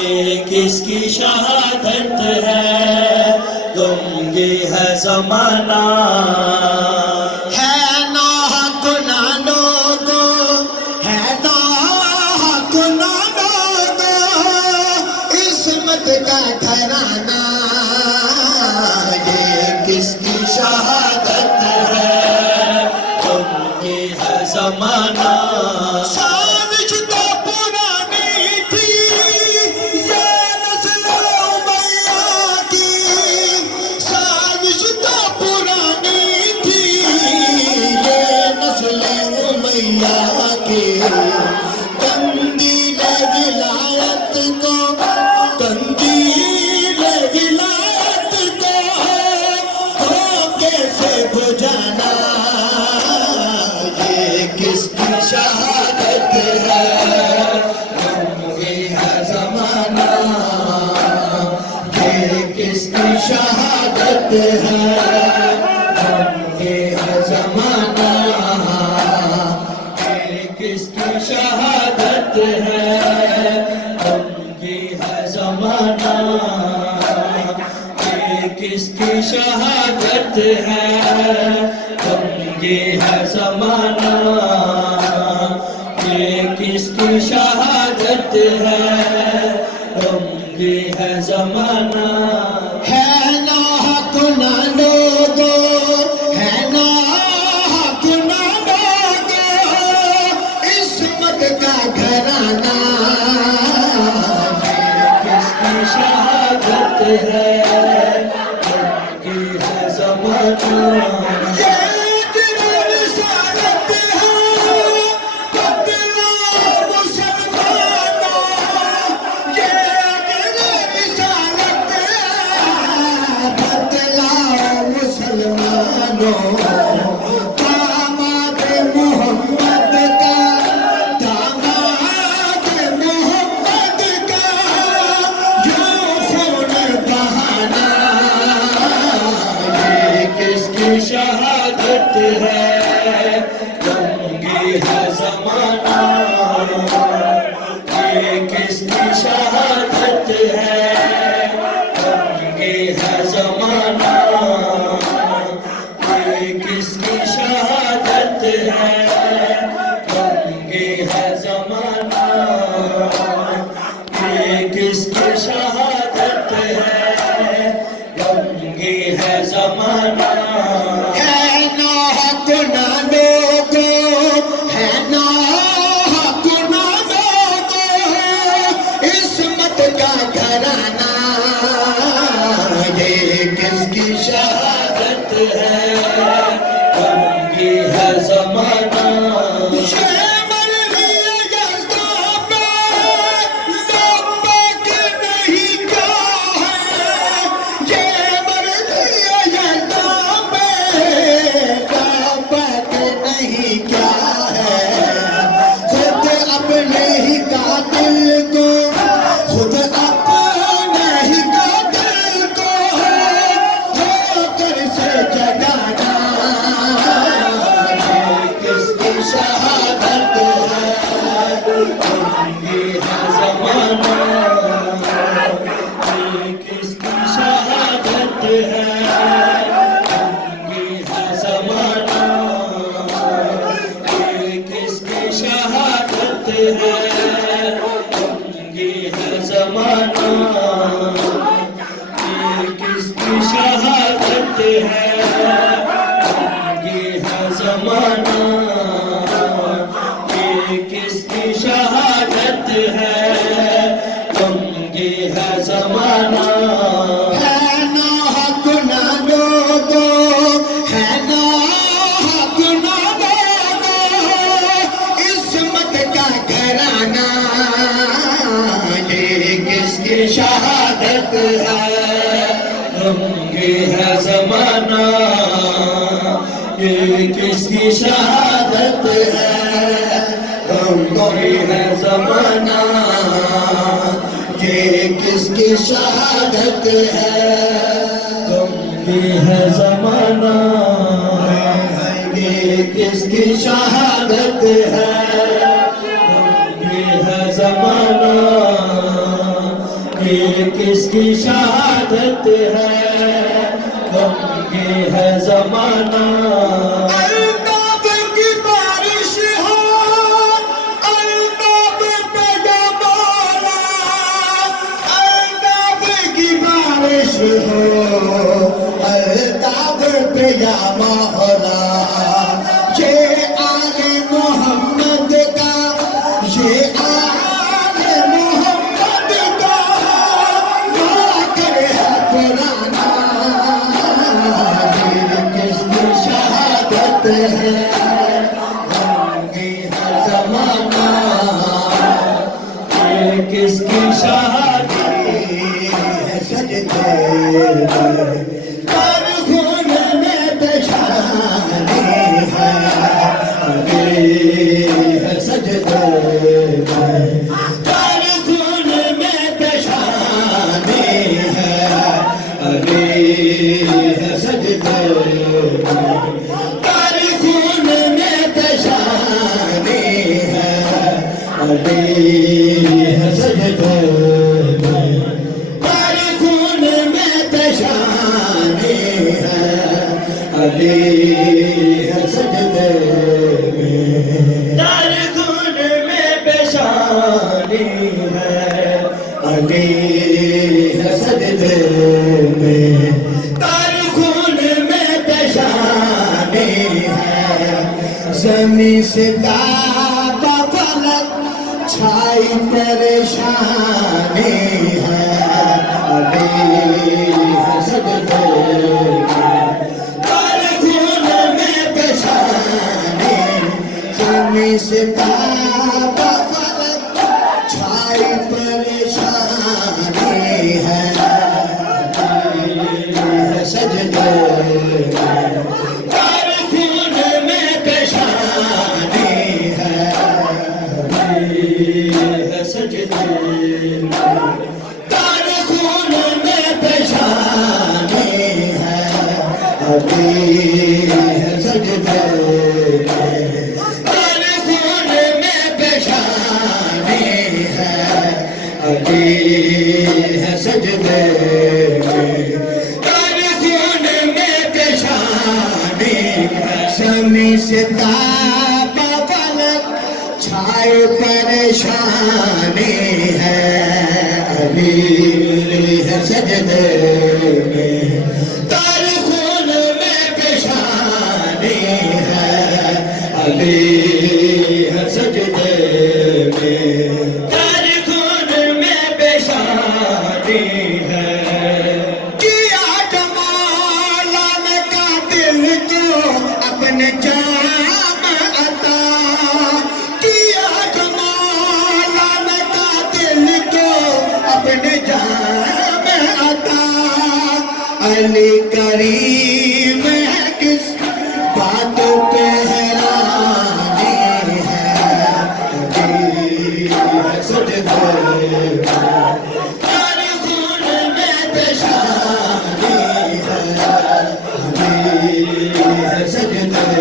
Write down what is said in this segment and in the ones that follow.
ये किसकी शहादत है, गमगी है जमाना। है ना हक ना लोगो, है ना हक ना लोगो, इस्मत का घराना। ये किसकी शहादत है, गमगी है जमाना। साजिश तो पुरानी थी, ये नस्ल उमैया की। साजिश तो पुरानी थी, ये नस्ल उमैया की। कंदील विलायत को, कंदील विलायत को धोखे से बुझाना। ये किसकी शहादत है, गमगी है जमाना। ये किसकी शहादत है, गमगी है जमाना। ये किसकी शहादत है, गमगी है जमाना। ये किसकी शहादत है, गमगी है जमाना। ये किसकी शहादत है, गमगी है जमाना। है ना हक ना लोगो, है ना हक ना लोगो, इस्मत का घराना। किसकी शहादत है, गमगी है जमाना। ये तेरी रिसालत है, बदला मुसलमानों। ये तेरी रिसालत है, बदला मुसलमानों। दामाद मोहम्मद का, दामाद मोहम्मद का, यूं खून बहाना। ये किसकी शहादत है, गमगी है जमाना। ये किसकी शहादत है, गमगी है जमाना। ये किसकी शहादत है, गमगी है जमाना। ये किसकी शहादत है, गमगी है जमाना। है ना हक ना लोगो, है ना हक ना लोगो, इस्मत का घराना। ये किसकी शहादत है, गमगी है जमाना। ये मर लिया यज़दा पे, नब्बक नहीं क्या है। ये मर लिया यज़दा पे, नब्बक नहीं क्या है। खुद अपने ही कातिल को, खुद अपने ही कातिल को ठोकर से जगाना। किसकी शहादत है, गमगी है जमाना। ये किसकी शहादत है, गमगी है जमाना। ये किसकी शहादत है, गमगी है जमाना। ये किसकी शहादत है, गमगी है जमाना। ये किसकी शहादत है, गमगी है जमाना। है ना हक ना लोगो, है ना हक ना लोगो, इस्मत का घराना। ये किसकी शहादत है, गमगी है जमाना। ये किसकी शहादत है, गमगी है जमाना। ये किसकी शहादत है, गमगी है जमाना। ये किसकी शहादत है, गमगी है जमाना। ये किसकी शहादत है, गमगीन है जमाना। अल्ताफ की बारिश हो, अल्ताफ पे जमाना, अल्ताफ की बारिश हो, अल्ताफ पे जमाना। ये आले मोहम्मद का, ये आले मोहम्मद का वाक़िअ है पुराना। ये किसकी शहादत है, गमगीन है जमाना। ये किसकी शहादत सजदे पर खून में पेशानी है, है सजदे पर खून में पेशानी है, अरे है सजदे पर खून में पेशानी है, अरे है सजदे पर खून में पेशानी है। अरे है सजदे दर खून में पेशानी है, अरे है सजदे दर खून में पेशानी है। ज़मीं से दाबा फलक छाई परेशानी है, अरे है सजदे दर खून में पेशानी। ज़मीं से दाबा फलक छाई परेशानी है, सजदे दर खून में पेशानी है। है सजदे दर खून में पेशानी है, अरे है सजदे दर खून में पेशानी है। अरे है सजदे दर खून में पेशानी है। ज़मीं से ताबा फलक छाए परेशानी है, अरे है सजदे दर खून में पेशानी है, अरे है सजदे दर खून में पेशानी है। किया जमालन का दिल को अपने जाम अता, किया जमालन का दिल को अपने जाम अता। अली करीम है किस बातों पे हैरानी है, है सजदे दर खून में पेशानी है, है सजदे दर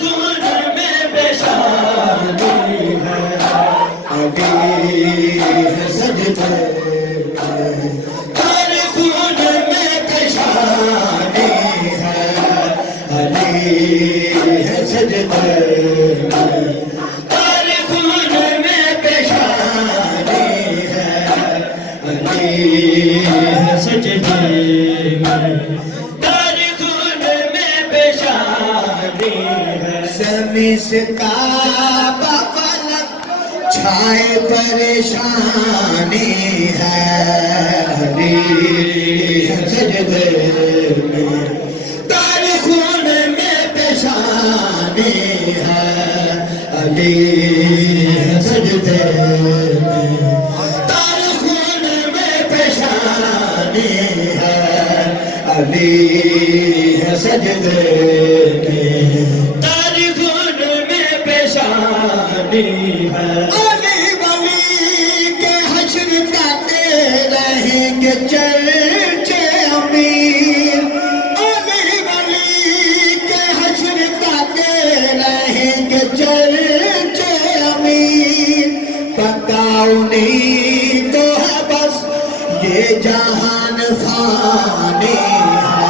खून में पेशानी है। अरे है सजदे दर खून में पेशानी है, अरे है सजदे दर खून में पेशानी है। अरे है सजदे दर खून में पेशानी है। ज़मीं से ताबा फलक छाए परेशानी है, अरे है सजदे दर खून में पेशानी है, अरे है सजदे दर खून में पेशानी है। अरे है सजदे दर खून में पेशानी है। अली वली के हश्र गाते रहेंगे चर्चे अमीर, अली वली के हश्र गाते रहेंगे चर्चे अमीर। बताओ नहीं ये जहान फानी है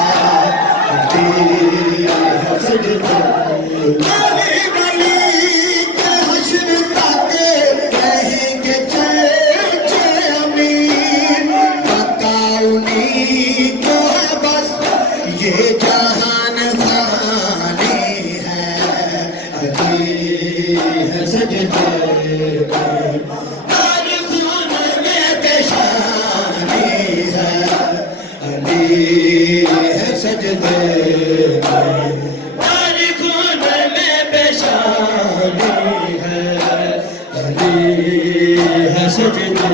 हड्डी है सजदे अली वली के हश्र तक रहेंगे चर्चे अमीर पक्का उन्हीं को है बस ये जहान फानी है हड्डी है सजदे सजदे तारी खून में पेशानी है अली है सजदे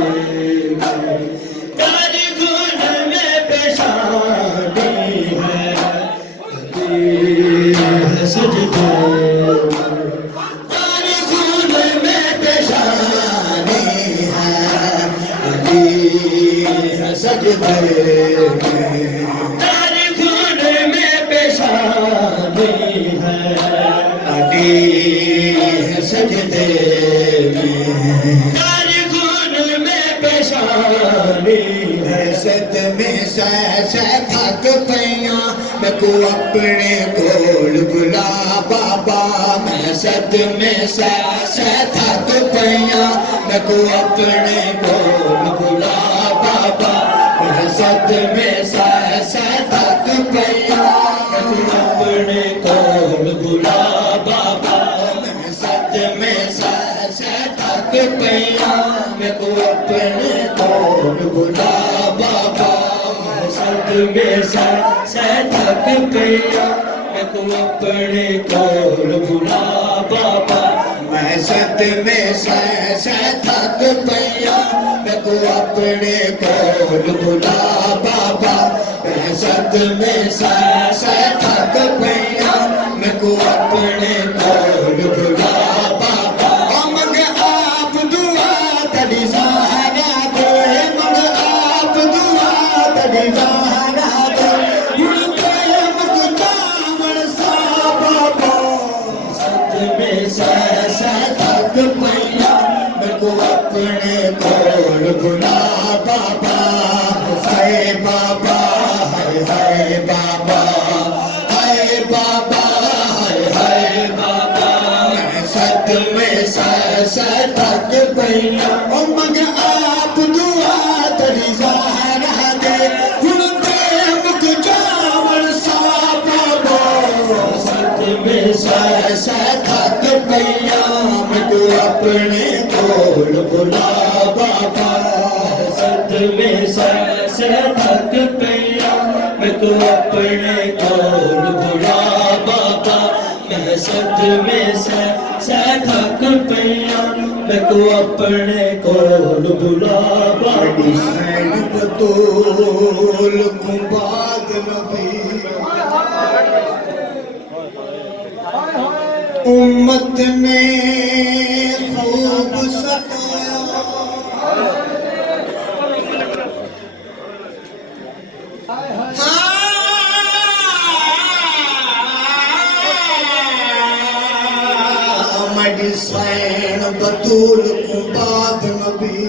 तारी खून में पेशानी है अली है सजदे तारी खून में पेशानी है अली है सजदे सजदे में तारी खून में पेशानी है सत में सै थक पैया मैं को अपने कोल बुला बाबा मैं सत में सै थक पैया मैं को अपने कोल बुला बाबा मैं सत में सै थक पैया मैं को अपने कोल बुला बाबा में सै थक पैया मैं को अपने कोल बुला बाबा मैं सद में सै थक पैया मैं को अपने कोल बुला बाबा मैं सद में सै थक पैया मैं को अपने कोल बुला बाबा मैं सद में सै थक पैया मैं को अपने कोल बुला अपने कोल बुला बाबा हाय बाबा हाय बाबा हाय बाबा हाय बाबा सत में सै थक पैया ओ मगर आप दुआ तरी ज़हरा दे हुण प्रेम को जावण सा बाबा सत में सै थक पैया मैं को अपने कोल बुला बाबा सद में सै थक पैया मैं को अपने कोल बुला बाबा मैं सद में सै थक पैया मैं को अपने कोल बुला बाबा सैन बतूल कुंबाद नबी उम्मत ने खूब सताया मडी सैन बतूल को बाद नबी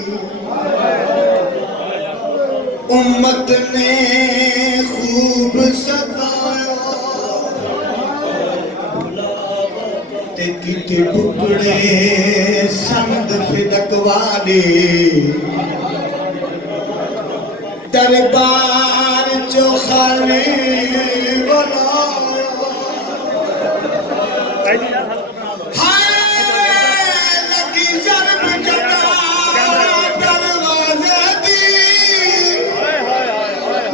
उम्मत ने खूब सताया किते टुकड़े संग फिदक वाले दरबार जो खाने लगी ज़रब जदा दरवाज़े दी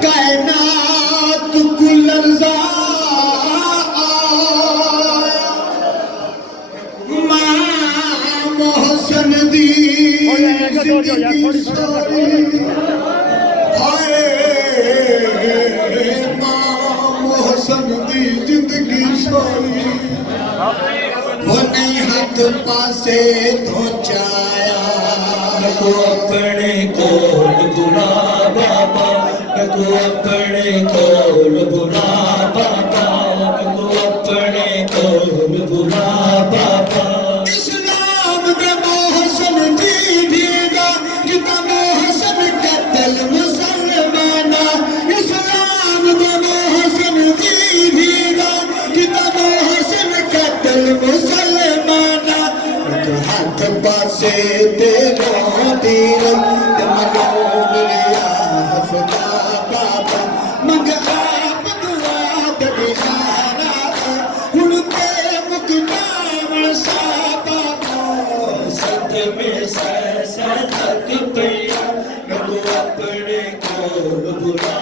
कायनात को लर्ज़ा जिंदगी सोई वो नहीं हाथ पासे तो चाया को अपने कोल बुला बाबा को अपने कोल बुला बाबा को अपने कोल बुला बाबा इस्लाम दे मोहसन दी दीदा कितना मोहसन कतल मुसल तेरे ते मनो मिलिया हसदा बाबा मंग आप दुआ तेरी जाना हुण ते मुक जावण सा बाबा सद में सदक पैया मैनू अपने कोल बुला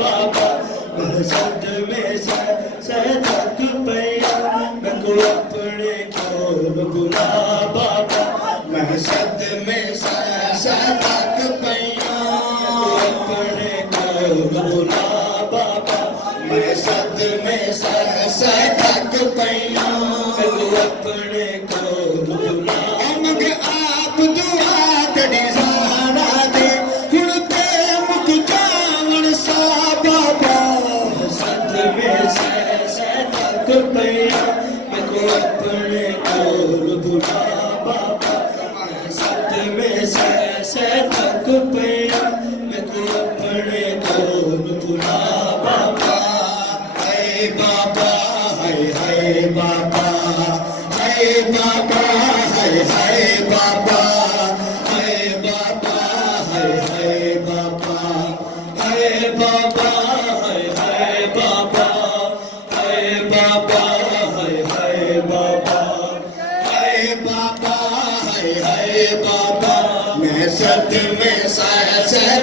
बाबा सद में सदक पैया मैनू अपने कोल बुला बाबा मैं सद में सदक पैया अपने कोल बुला बाबा मैं सद में सदक पैया मैनू अपने कोल बुला मंग आप दुआ तेरी जाना दे हुण ते मुक जावण सा बाबा सद में सदक पैया मैनू अपने कोल बुला बाबा सद में सदक पैया मैनू अपने कोल बुला बाबा हाय बाबा हाय हाय बाबा हाय बाबा हाय हाय बाबा हाय बाबा हाय हाय बाबा हाय बाबा हाय हाय बाबा हाय बाबा हाय हाय बाबा हाय बाबा हाय हाय बाबा मैं सद में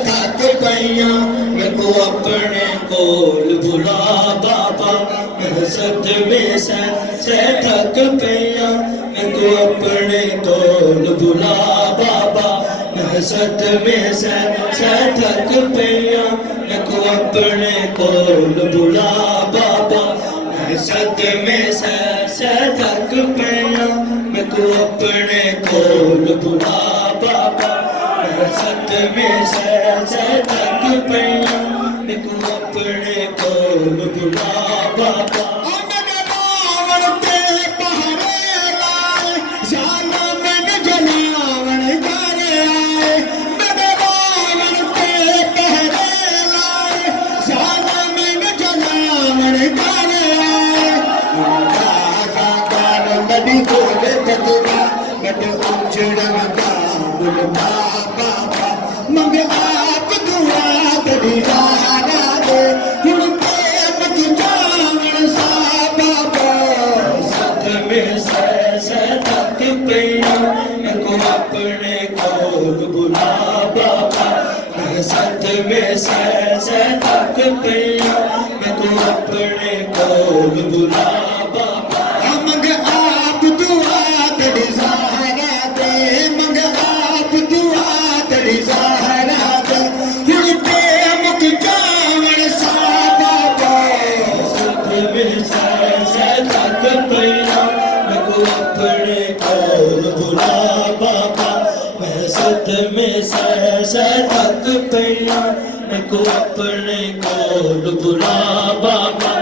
थक पईया मैं को अपने कोल बुला बाबा मैं सद में से थक पैया मैं को अपने कोल बुला बाबा मैं सद में से थक पैया मैं को अपने कोल बुला बाबा मैं सद में से थक पैया मैं को अपने कोल बुला बाबा मैं सद में से थक पैया मैं को अपने कोल बुला बाबा मैंने रावण ते पहरे लाए जाना मैंने जलावण कर आए मैंने रावण ते पहरे लाए जाना मैंने जलावण कर आए साकार नदी बोले तकवा मैंने उजड़न का बुलवा बाबा मंग आप दुआ तेरी जाना दे हुण ते मुक जावण सा बाबा सद में से थक पैया मैं को अपने कोल बुला बाबा मैं सद में से थक पैया मैं को अपने कोल बुला बाबा मंग आप दुआ तेरी सहारा दे मंग आप दुआ तेरी सहारा दे हुण ते मुक जावण सा बाबा सद में से थक पैया मैं को अपने कोल बुला बाबा मैं सद में से थक पैया मैं को अपने कोल बुला बाबा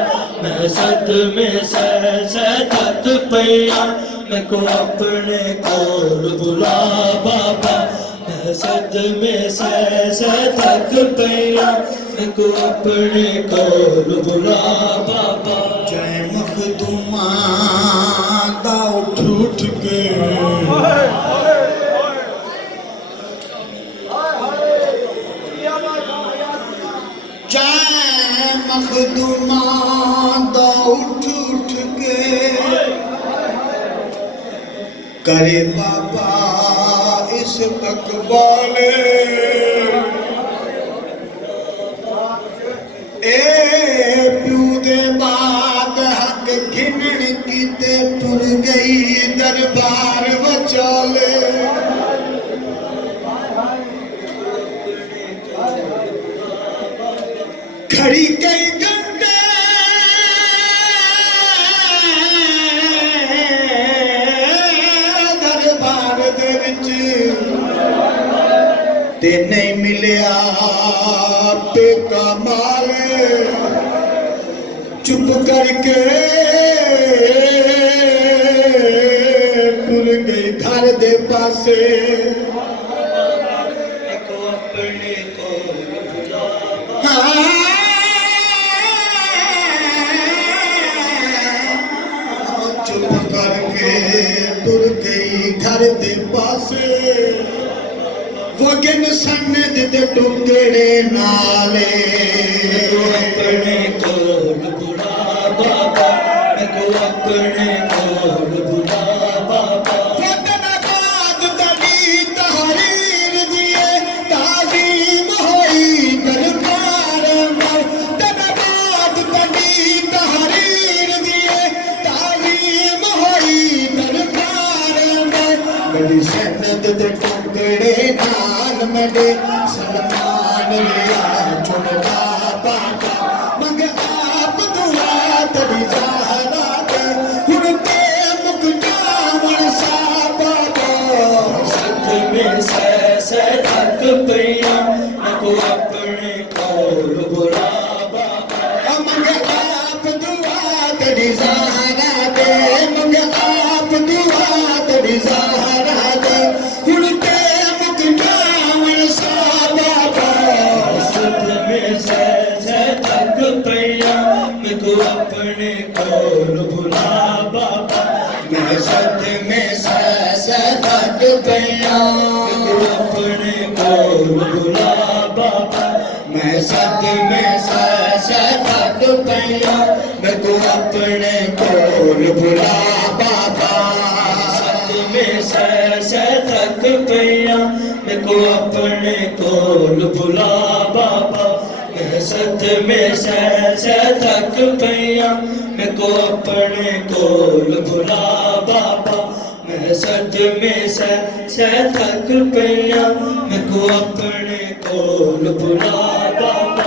मैं सद में से थक पैया मैं को अपने कोल बुला बाबा मैं सद में से थक पैया मैं को अपने कोल बुला बाबा जय मखदूमा दा उठ उठ के जय मखदूमा दा उठ उठ के करे बाबा इस तकबाले ए प्यू दे बाद हक घिनण कीते तुर गई दरबार वचाले खड़ी कई गंडे दरबार दे विच ते नहीं मिलिया पे कमाल चुप करके टुर गई घर दे पासे को अपने कोल बुला चुप करके टुर गई घर दे पासे वगन सनद दे टुकड़े नाले अपने कोल बुला बाबा मैं को अपने कोल बुला बाबा फतनाबाद तड़ी तहरीर दिए ताजीम होई दरबार में फतनाबाद तड़ी तहरीर दिए ताजीम होई दरबार में बड़ी सनद दे टुकड़े नाल मडे सलमान लिया चुनला पाका मंग आप दुआ तड़ी ज़हरा दे हुण ते मुक जावण सा बाबा सद में से थक पिया मैं को अपने कोल बुला बाबा मंग आप दुआ तड़ी ज़हरा दे मंग आप दुआ तड़ी ज़हरा दे हुण ते मुक जावण सा बाबा सद में से थक पिया मैं को अपने कोल बुला बाबा मैं सद में थक गया अपने कोल बुला बाबा मैं सद में थक गया मैं को अपने कोल बुला बाबा सद में से थक पिया मैं को अपने कोल बुला बाबा मैं सद में से थक पिया मैं को अपने कोल बुला बाबा मैं सद में से थक पिया मैं को अपने कोल बुला बाबा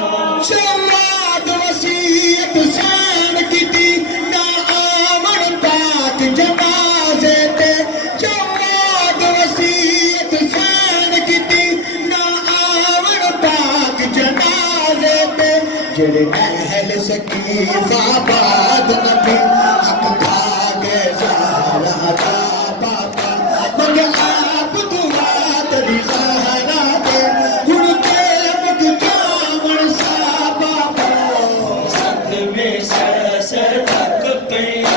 शवाद वसीयत सैन कीती ना आवन पाक जनाजे ते शवाद वसीयत सैन कीती ना आवन पाक जनाजे ते जेड़े अहल सकीफा बाद नबी हक खा गए ज़हरा दा बाबा मंग आप दुआ तड़ी ज़हरा दे हुण ते मुक जावण सा बाबा सद में से थक पिया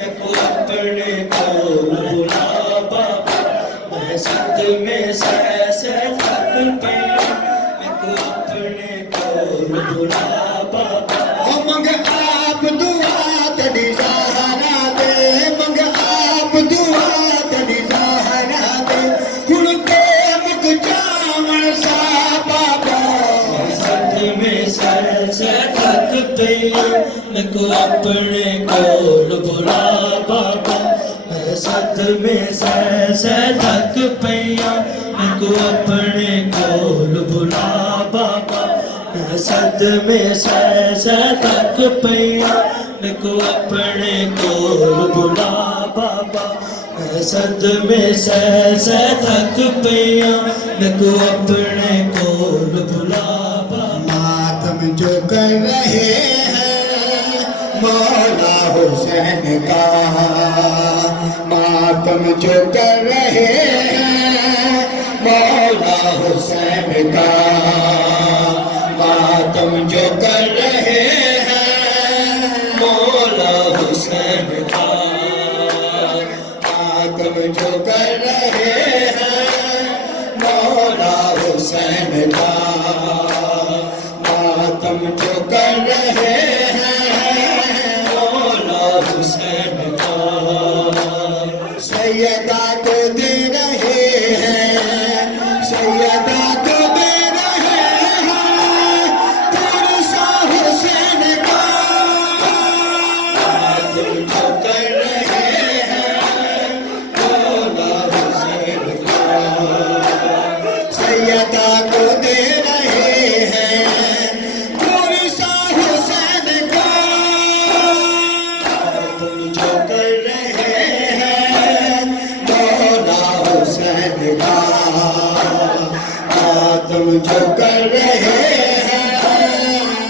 मैं को अपने कोल बुला बाबा मैं सद में से थक पिया मैं को अपने कोल बुला बाबा मंग आप दुआ तड़ी ज़हरा दे मंग आप दुआ तड़ी ज़हरा दे हुण ते मुक जावण सा बाबा सद में से थक पिया मैं को अपने कोल बुला बाबा मैं सद में से थक पिया मैं को अपने कोल बुला बाबा मैं सद में से थक पिया मैं को अपने कोल बुला बाबा मैं सद में से थक पिया मैं को अपने कोल बुला बाबा मातम जो कर रहे हैं मौला हुसैन का मातम जो कर रहे हैं मौला हुसैन का मातम जो कर रहे हैं मौला हुसैन का मातम जो कर रहे हैं मौला हुसैन का मातम जो कर रहे हैं मौला हुसैन का सैयदा को दे रहे हैं सैयदा को दे रहे हैं पुरसा हुसैन का तुम जो कर रहे हैं मौला हुसैन का सैयदा को दे रहे हैं पुरसा हुसैन का तुम जो कर रहे हैं मौला हुसैन का तुम जो कर रहे हैं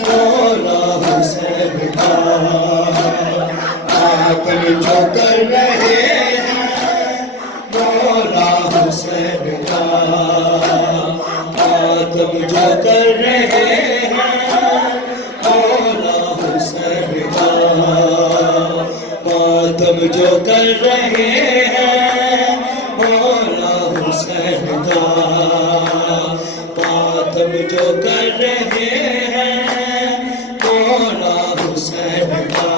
मौला हुसैन का तुम जो कर रहे हैं मौला हुसैन का तुम जो कर रहे हैं मौला हुसैन का तुम जो कर रहे हैं मौला हुसैन का मातम जो कर रहे हैं मौला हुसैन का,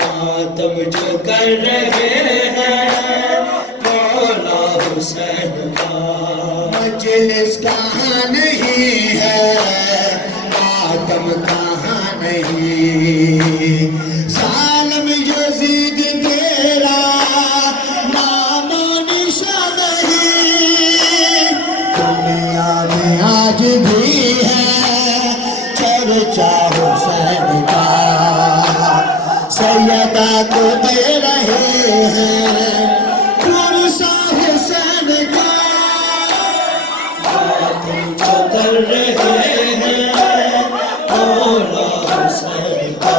मातम जो कर रहे हैं मौला हुसैन का। मजलिस कहाँ नहीं है, मातम कहाँ नहीं, सालम यजीद तेरा नामो निशान नहीं। दुनिया में आज भी है चर्चा हुसैन का, सैयदा को दे रहे हैं पुरसा हुसैन का। जो कर रहे हैं मौला हुसैन का,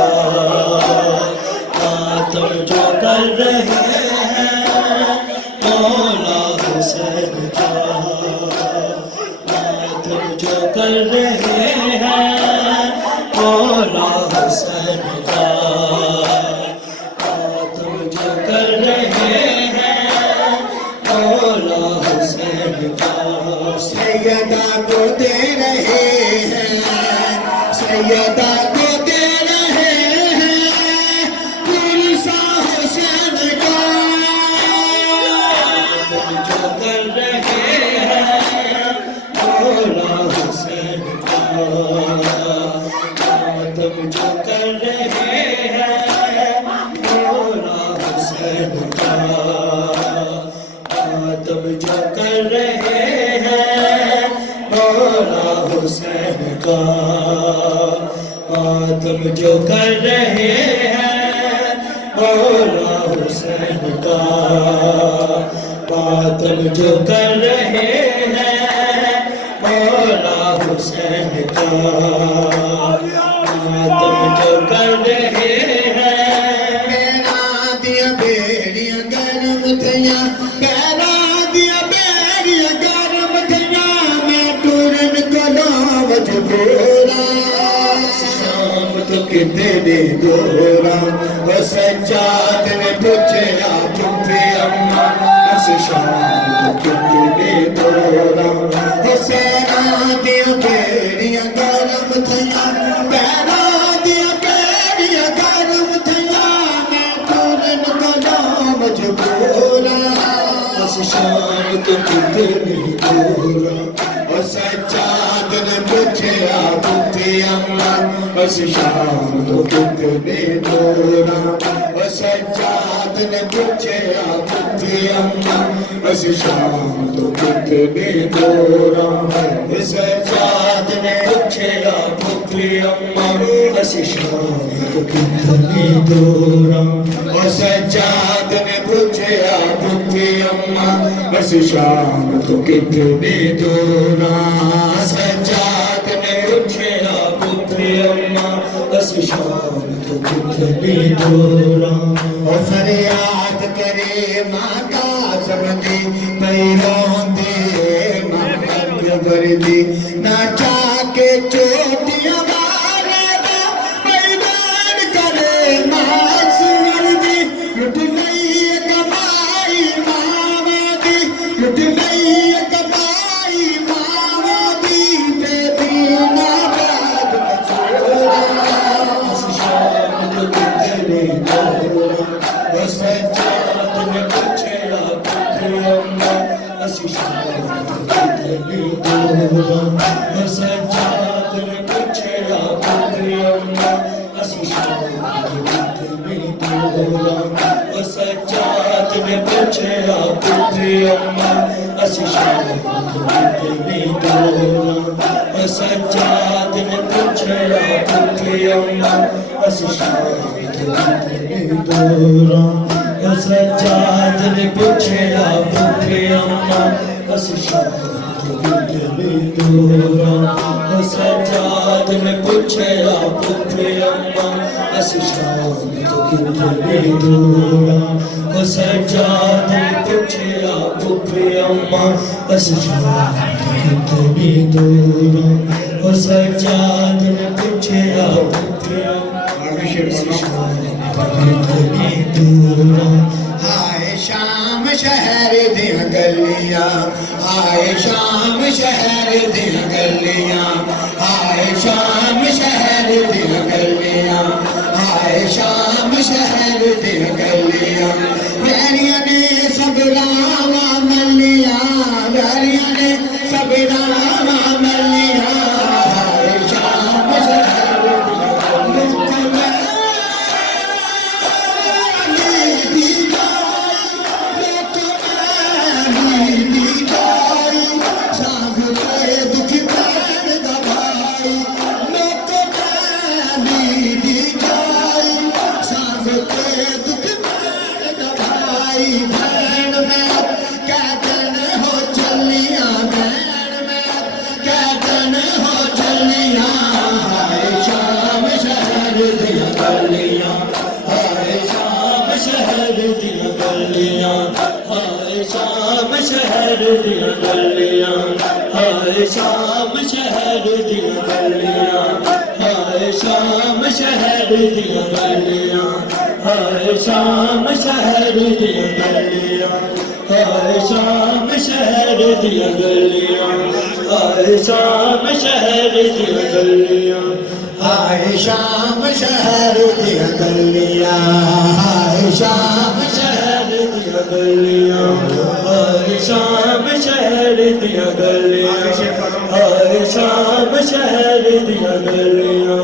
मातम जो कर रहे हैं मौला हुसैन का, मातम जो कर रहे हैं मौला हुसैन का, मातम जो कर रहे हैं मौला हुसैन का। सैयदा को दे रहे हैं, सैयदा को दे रहे हैं पुरसा हुसैन का। जो कर रहे हैं मौला हुसैन का, मातम जो कर रहे हैं मौला हुसैन का, मातम जो कर रहे हैं मौला हुसैन का, मातम जो कर रहे हैं मौला हुसैन का, मातम जो कर रहे हैं मौला हुसैन का, मातम जो कर रहे हैं। मेरा दिया बेड़ियां गर्म थियां, मेरा दिया बेड़ियां गर्म थियां, मैं टूरन को मजबूरा। शाम तो कितने दोरा वो सज्जाद ने पूछा पुत्री अम्मा, उस शाम तो कितने दोरा। हुसैना दिया बेड़ियां गर्म थियां, मेरा दिया बेड़ियां गर्म थियां, मैं टूरन को मजबूरा। उस शाम तो कितने दोरा। ओ सज्जाद ने पूछा पुत्री अम्मा, उस शाम तो कितने दोरा। ओ सज्जाद ने पूछा पुत्री अम्मा, उस शाम तो कितने दोरा। ओ सज्जाद ने पूछा पुत्री अम्मा, उस शाम तो कितने दोरा। ओ सज्जाद ने पूछा पुत्री अम्मा, उस शाम तो कितने दोरा। सज्जाद ने पूछा पुत्री अम्मा, उस शाम तो कितने दोरा। ओ फरियाद करे माँ का समझी, पैरों दे माँ वर्दी, ना चाके चोटियां मारे दा, पैदान करे माँ सुवर्दी। लुट गई कमाई मावा दी, लुट गई कमाई मावा दी, ते दीना बात छोड़ा। उस शाम तो कितने दोरा। ओ सज्जाद ने पूछा पुत्री अम्मा, उस शाम तो कितने दोरा। ओ सज्जाद ने पूछा पुत्री अम्मा, उस शाम तो कितने दोरा। ओ सज्जाद ने पूछा पुत्री अम्मा, उस शाम तो कितने दोरा। ओ सज्जाद ने पूछा पुत्री अम्मा, उस शाम तो कितने दोरा। ओ सज्जाद ने पूछा पुत्री अम्मा, उस शाम तो कितने दोरा। ओ सज्जाद ने पूछा पुत्री अम्मा, उस शाम तो कितने दोरा। ओ सज्जाद ने पूछा पुत्री अम्मा, उस शाम तो कितने दोरा। ओ सज्जाद ने पूछा पुत्री अम्मा, उस शाम तो कितने दोरा। हाय शाम शहर दियां गलियां, हाय शाम शहर दियां दिया गलियां हाय शाम शहर दिया गलियां हाय शाम शहर दिया गलियां हाय शाम शहर दिया गलियां हाय शाम शहर दिया गलियां हाय शाम शहर दिया गलियां हाय शाम शहर दिया गलियां हाय शाम शहर दिया गलियां हाय शाम शहर दिया गलियां हाय शाम शहर दिया गलियां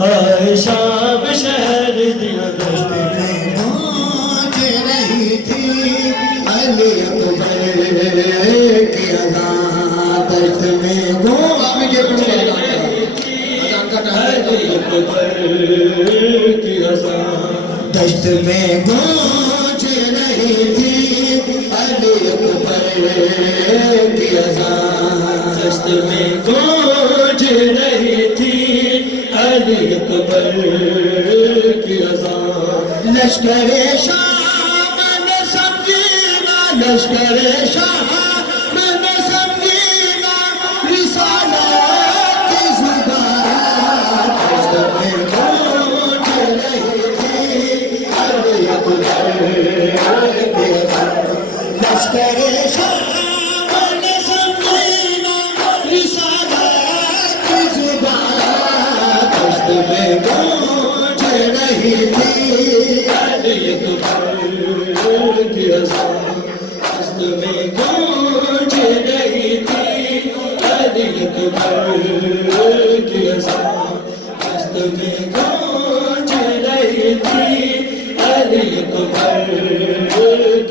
हाय शाम शहर दिया गलियां गूंज रही थी अली अकबर की अज़ान दश्त में अब ये पढ़ेगा दश्त में गूंज रही थी अली अकबर की अज़ान दश्त में गूंज रही थी अली अकबर की अज़ान लश्करे शाम ने समझीना लश्करे शाम ने समझीना रिसालत की ज़ुबान दश्त में गूंज रही थी अली अकबर की अज़ान लश्करे शाम ने समझीना रिसालत की ज़ुबान दश्त में गूंज रही थी अली अकबर की अज़ान दश्त में गूंज रही थी अली अकबर की अज़ान दश्त में गूंज रही थी अली अकबर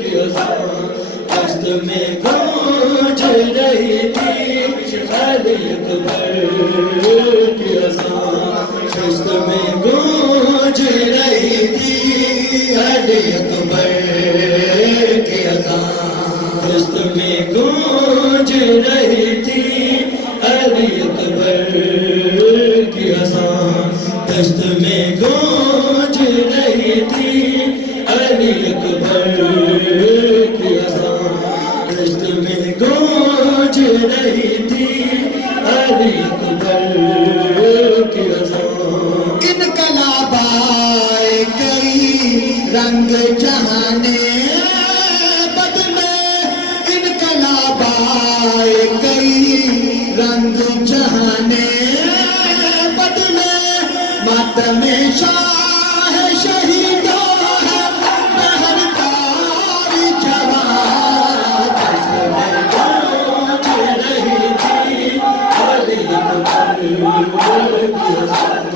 की अज़ान दश्त में गूंज रही थी अली अकबर की अज़ान दश्त में गूंज रही थी अली अकबर की अज़ान दश्त में गूंज रही थी अली अकबर की अज़ान दश्त में गूंज रही थी अली अकबर की अज़ान दश्त में गूंज रही थी अली अकबर की अज़ान इनकलाबाए कई रंग जहाने बदले इनकलाबाए कई रंग जहाने बदले मातम शाह शहीदों है मेहरबानी जवान दश्त में गूंज रही थी अली अकबर की अज़ान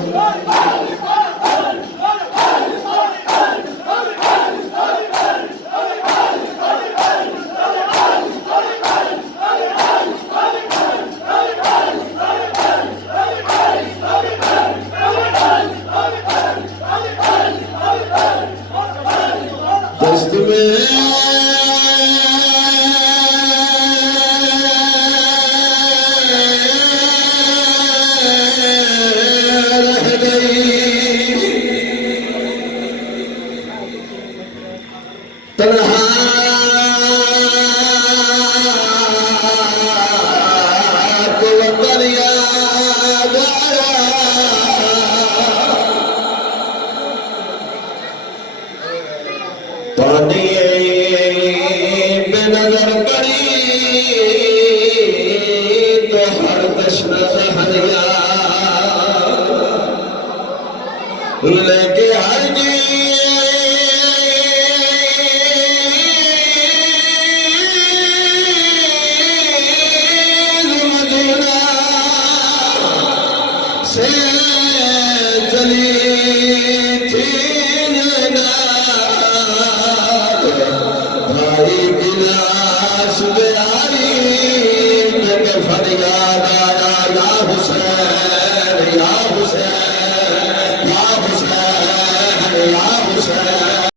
दश्त में रह गई तन्हा को वतन याद आया पानी बेनजर पड़ी तो हर दश्न सहल गया लेके हर जी मदीना से चली